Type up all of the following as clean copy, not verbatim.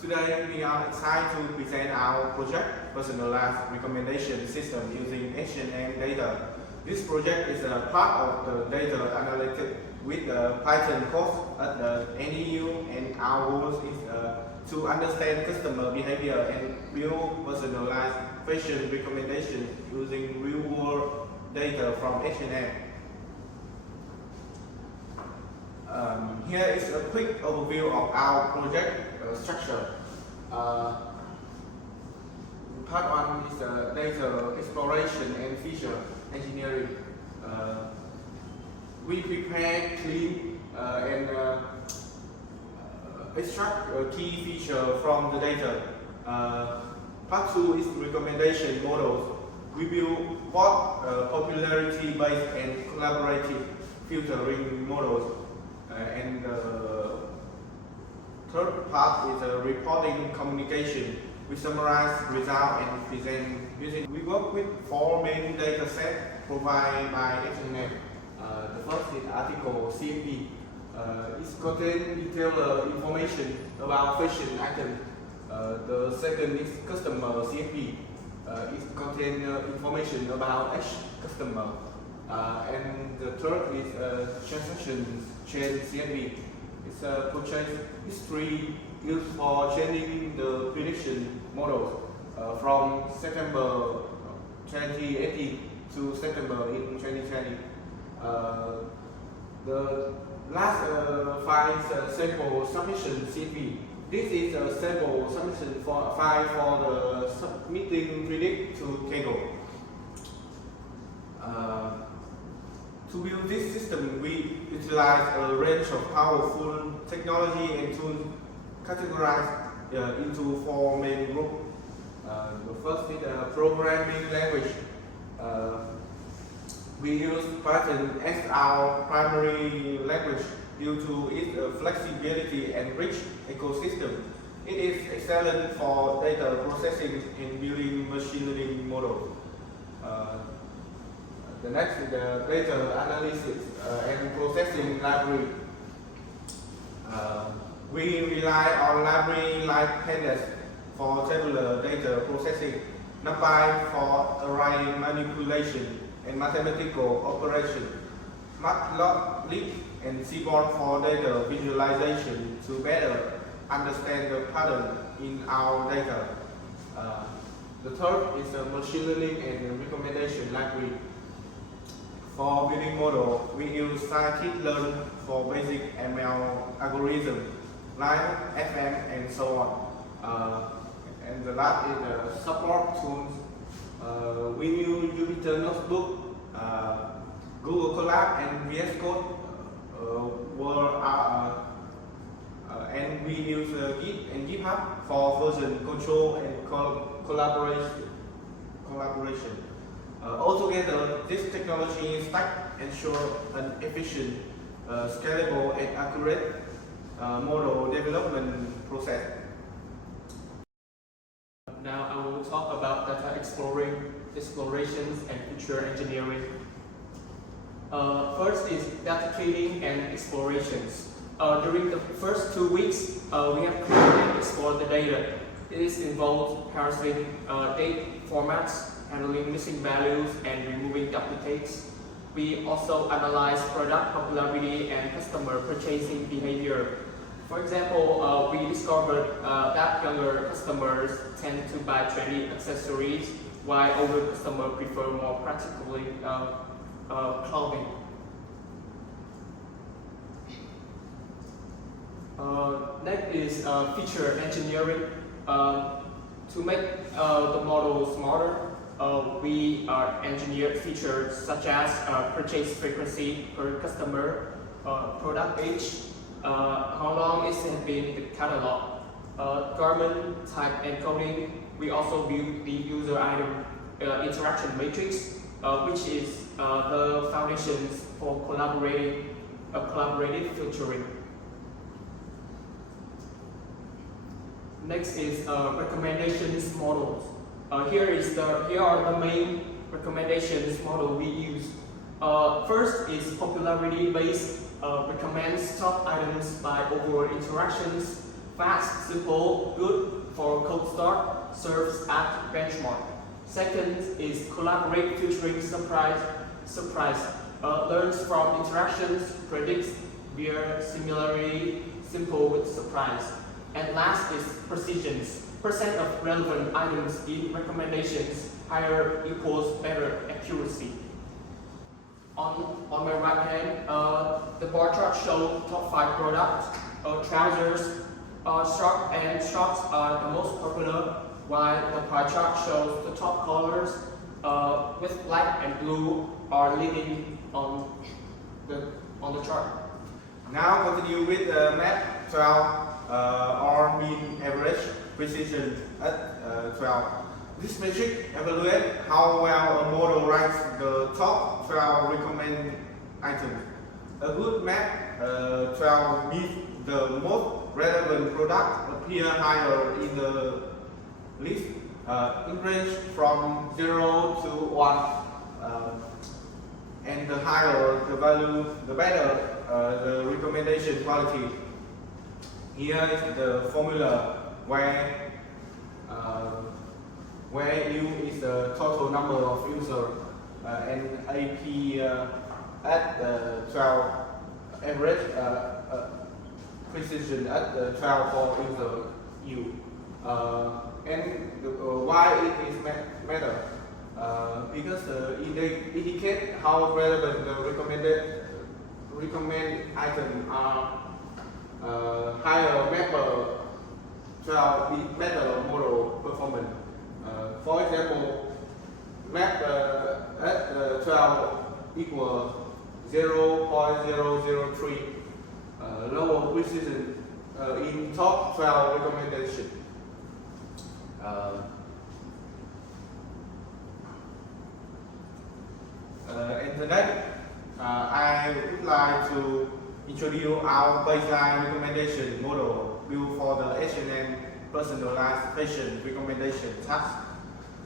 Today we are excited to present our project, Personalized Recommendation System using H&M data. This project is a part of the data analytics with the Python course at the NEU, and our goal is to understand customer behavior and build personalized fashion recommendations using real-world data from H&M. Here is a quick overview of our project structure. Part 1 is data exploration and feature engineering. We prepare, clean, and extract a key feature from the data. Part 2 is recommendation models. We build both popularity-based and collaborative filtering models. And the third part is reporting communication. We summarize results and present using. We work with 4 main data sets provided by H&M. The first is article CFP. It contains detailed information about fashion items. The second is customer CFP. It contains information about each customer. And the third is transaction chain CFP. It's a purchase history used for training the prediction models from September 2018 to September in 2020. The last file is sample submission CFP. This is a sample submission file for the submitting predict to Kaggle. To build this system, we utilize a range of powerful technology and tools categorized into 4 main groups. The first is programming language. We use Python as our primary language due to its flexibility and rich ecosystem. It is excellent for data processing and building machine learning models. The next is the data analysis and processing library. We rely on library like Pandas for tabular data processing, NumPy for array manipulation and mathematical operation, Matplotlib and Seaborn for data visualization to better understand the pattern in our data. The third is the machine learning and recommendation library. For building model, we use scikit-learn for basic ML algorithms, like FM and so on. And the last is the support tools. We use Jupyter Notebook, Google Colab, and VS Code. And we use Git and GitHub for version control and collaboration. Altogether, this technology stack ensures an efficient, scalable, and accurate model development process. Now I will talk about data explorations and feature engineering. First is data cleaning and explorations. During the first 2 weeks, we have cleaned and explored the data. This involves parsing date formats, handling missing values, and removing duplicates. We also analyze product popularity and customer purchasing behavior. For example, we discovered that younger customers tend to buy trendy accessories, while older customers prefer more practically clothing. Next is feature engineering. To make the model smarter, we engineered features such as purchase frequency per customer, product age, how long it has been in the catalog, garment type encoding. We also built the user item interaction matrix, which is the foundations for collaborative filtering. Next is recommendations models. Here are the main recommendations model we use. First is popularity based, recommends top items by overall interactions. fast, simple, good for cold start, serves at benchmark. Second is collaborate featuring surprise, learns from interactions, predicts via similarity, simple with surprise. And last is precisions, percent of relevant items in recommendations, higher equals better accuracy. On my right hand, the bar chart shows top 5 products. Trousers, short and shorts are the most popular, while the pie chart shows the top colors with black and blue are leading on the chart. Now continue with the map 12 or mean average precision at 12. This metric evaluates how well a model ranks the top 12 recommended items. A good map 12 means the most relevant product appear higher in the list in range from 0 to 1. And the higher the value, the better the recommendation quality. Here is the formula where U is the total number of users and AP at 12 average precision at 12 for user U. And why it is matter? Because it indicate how relevant the recommended items are. Higher mapper 12 is better model performance. For example, map at 12 equal 0.003, lower precision in top 12 recommendation. And today, I would like to introduce our baseline recommendation model built for the H&M personalized fashion recommendation task.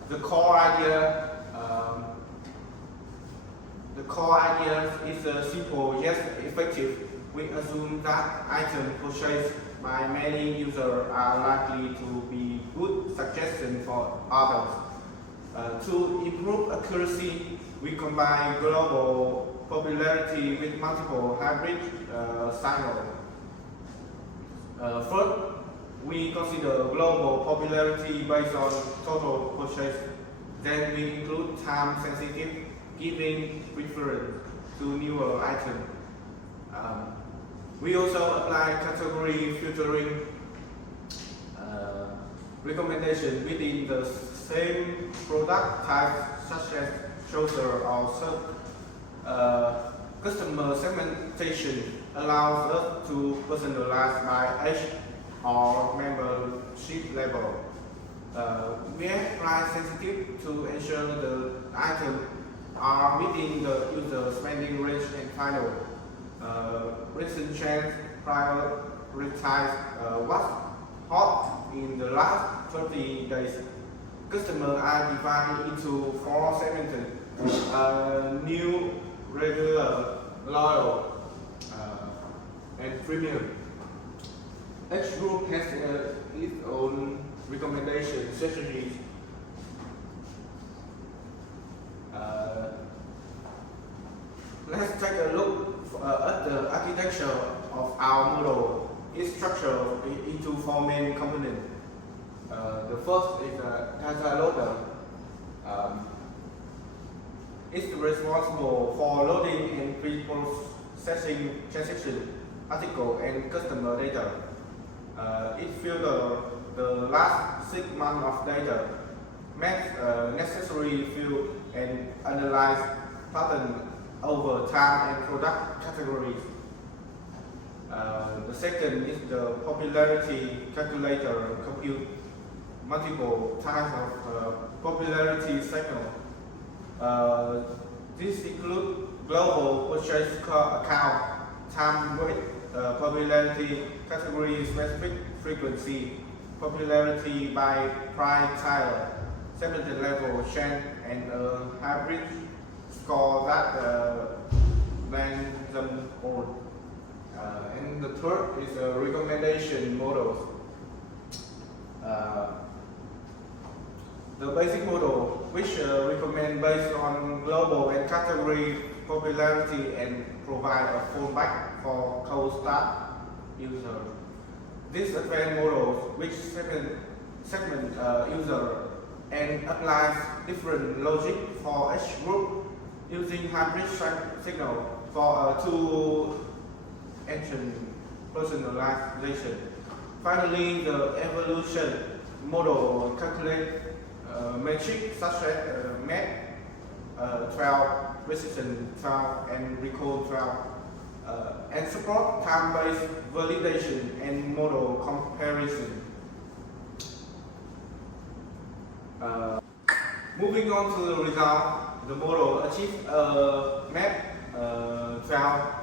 The core idea is simple yet effective. We assume that items purchased by many users are likely to be good suggestions for others. To improve accuracy, we combine global popularity with multiple hybrid signals. First, we consider global popularity based on total purchase. Then we include time-sensitive, giving preference to newer items. We also apply category filtering recommendation within the same product type, such as trouser or shirt. Customer segmentation allows us to personalize by age or membership level. We are price sensitive to ensure the items are within the user spending range and final. Recent trends prioritize what's hot in the last 30 days. Customers are divided into 4 segments: new, regular, loyal, and premium. Each group has its own recommendation strategies. Let's take a look at the architecture of our model. It's structured into 4 main components. The first is a data loader. It's responsible for loading and pre-processing transaction, article, and customer data. It filters the last 6 months of data, makes necessary field, and analyze patterns over time and product categories. The second is the popularity calculator, compute multiple types of popularity signal. This includes global purchase account, time weight, popularity category specific frequency, popularity by price tier, segment level change, and a hybrid score that blends them all. And the third is a recommendation models. The basic model, which recommend based on global and category popularity and provide a fallback for cold start user. These advanced models, which segment user and applies different logic for each group using hybrid signal for two engine personalization. Finally, the evolution model calculate metrics such as MET 12, resistance 12, and recall 12, and support time-based validation and model comparison. Moving on to the result, the model achieved a MET 12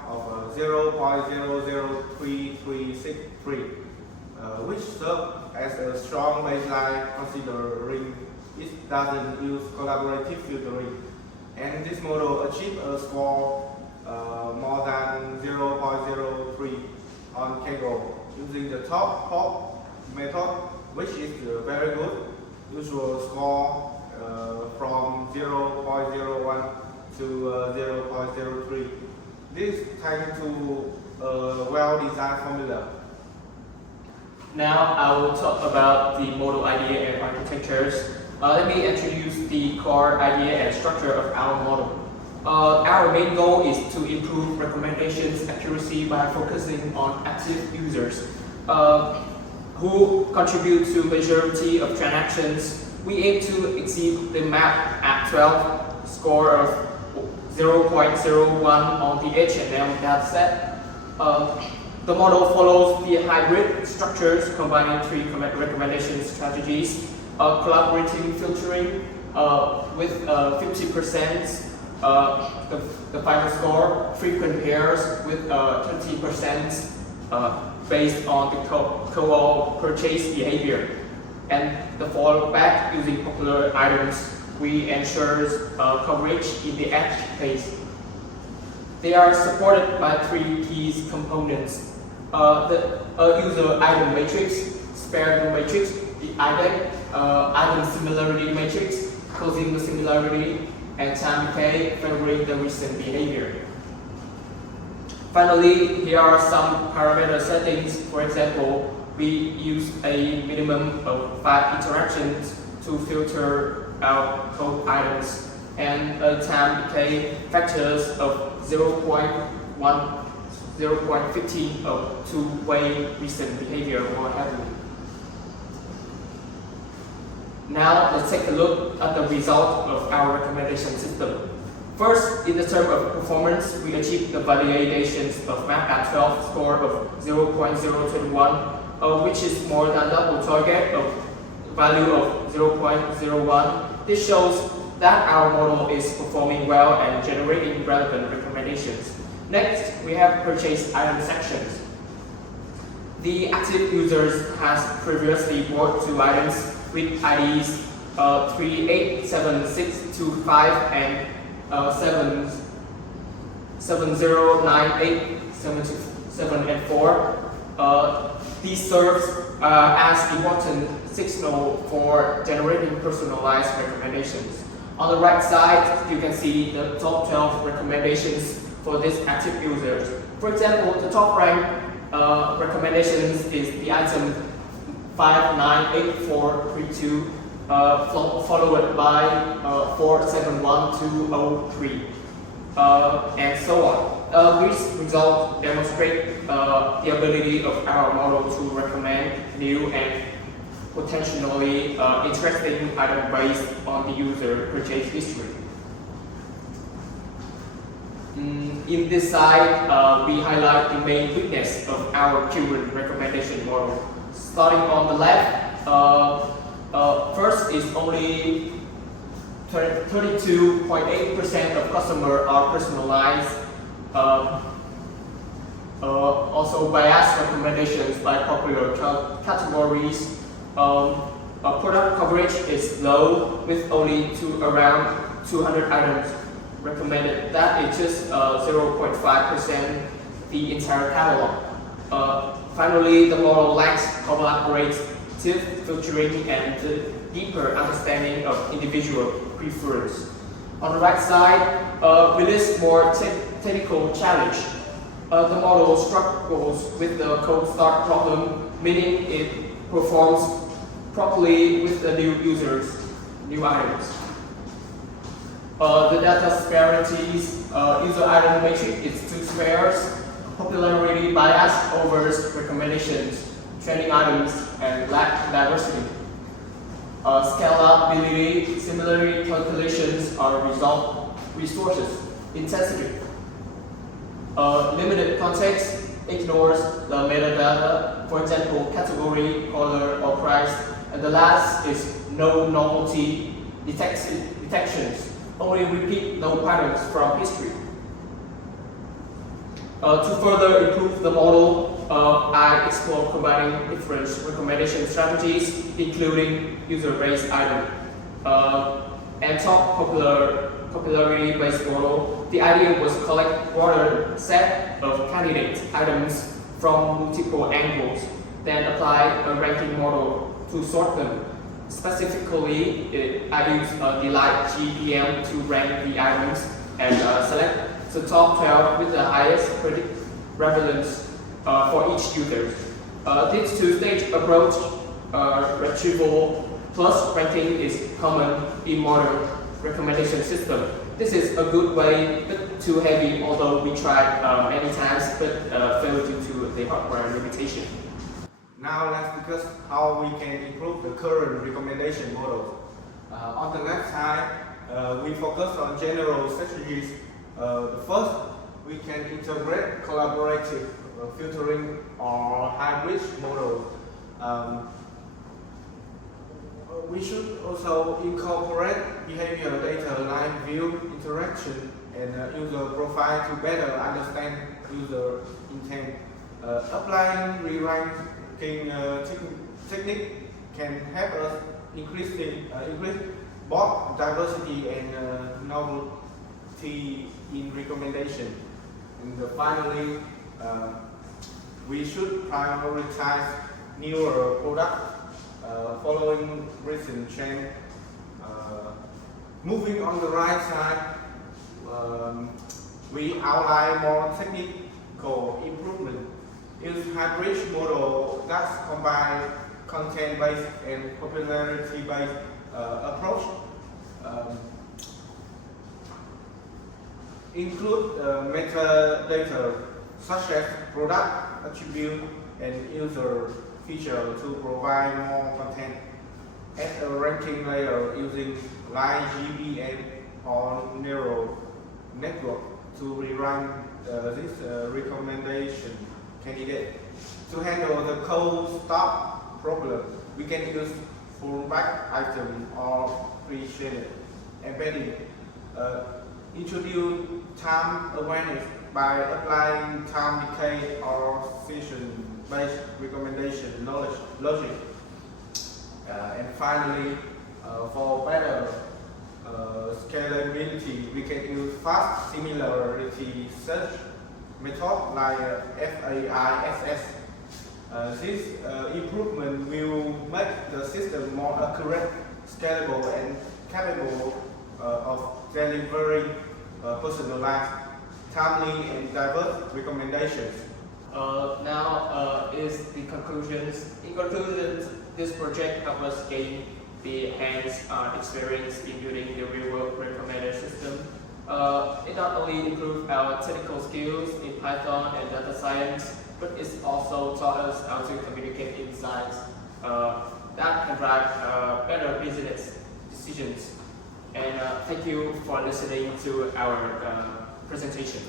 of 0.003363, which serves as a strong baseline considering it doesn't use collaborative filtering. And this model achieved a score more than 0.03 on Kaggle using the top pop method, which is very good. Usual score from 0.01 to 0.03. This thanks to a well-designed formula. Now I will talk about the model idea and architectures. Let me introduce the core idea and structure of our model. Our main goal is to improve recommendations accuracy by focusing on active users who contribute to majority of transactions. We aim to exceed the map at 12 score of 0.01 on the H&M dataset. The model follows the hybrid structures combining three recommendation strategies: collaborative filtering with 50% the final score, frequent pairs with 20% based on the co-op purchase behavior, and the fallback using popular items. We ensure coverage in the edge case. They are supported by three key components: the user item matrix, spare matrix, the item similarity matrix, closing the similarity, and time decay favoring the recent behavior. Finally, here are some parameter settings. For example, we use a minimum of 5 interactions to filter out code items, and a time decay factors of 0.1, 0.15 of two-way recent behavior or heavily. Now let's take a look at the result of our recommendation system. First, in the term of performance, we achieved the validations of map at 12 score of 0.021, which is more than double target of value of 0.01. This shows that our model is performing well and generating relevant recommendations. Next, we have purchase item sections. The active users has previously bought two items with IDs 387625 and 709877 and 4. These serves as important signal for generating personalized recommendations. On the right side, you can see the top 12 recommendations for these active users. For example, the top rank recommendations is the item 598432, followed by 471203, and so on. These results demonstrate the ability of our model to recommend new and potentially interesting items based on the user purchase history. In this slide, we highlight the main weakness of our current recommendation model. Starting on the left, first is only 32.8% of customers are personalized. Also biased recommendations by popular categories. Product coverage is low with only around 200 items recommended. That is just 0.5% the entire catalog. Finally, the model lacks collaborative filtering and deeper understanding of individual preference. On the right side, we list more technical challenge. The model struggles with the cold start problem, meaning it performs properly with the new users, new items. The data disparities, user item matrix is two squares, popularity bias over recommendations, trending items, and lack diversity. Scalability, similarity calculations are resources intensity. Limited context ignores the metadata, for example, category, color, or price. And the last is no novelty detections, only repeat no patterns from history. To further improve the model, I explore combining different recommendation strategies, including user-based item. And top popularity-based model, the idea was collect broader set of candidate items from multiple angles, then apply a ranking model to sort them. Specifically, I use Delight GPM to rank the items and select the top 12 with the highest predict relevance for each user. This two-stage approach, retrieval plus ranking, is common in modern recommendation system. This is a good way, but too heavy, although we tried many times, but failed due to the hardware limitation. Now let's discuss how we can improve the current recommendation models. On the left side, we focus on general strategies. First, we can integrate collaborative filtering or hybrid models. We should also incorporate behavioral data like view, interaction, and user profile to better understand user intent. Applying re-ranking technique can help us increase both diversity and novelty in recommendation. And finally, we should prioritize newer products following recent trend. Moving on the right side, we outline more technical improvement. Use hybrid model that combine content-based and popularity-based approach. Include metadata such as product attribute and user feature to provide more content. Add a ranking layer using Line GBM or neural network to rerun this recommendation candidate. To handle the cold start problem, we can use fallback item or pre-shaded embedding. Introduce time awareness by applying time decay or session-based recommendation logic. And finally, for better scalability, we can use fast similarity search method like FAISS. This improvement will make the system more accurate, scalable, and capable of delivering personalized, timely, and diverse recommendations. Now is the conclusions. In conclusion, this project helped us gain the hands-on experience in building the real-world recommender system. It not only improved our technical skills in Python and data science, but it's also taught us how to communicate insights that can drive better business decisions. And thank you for listening to our presentation.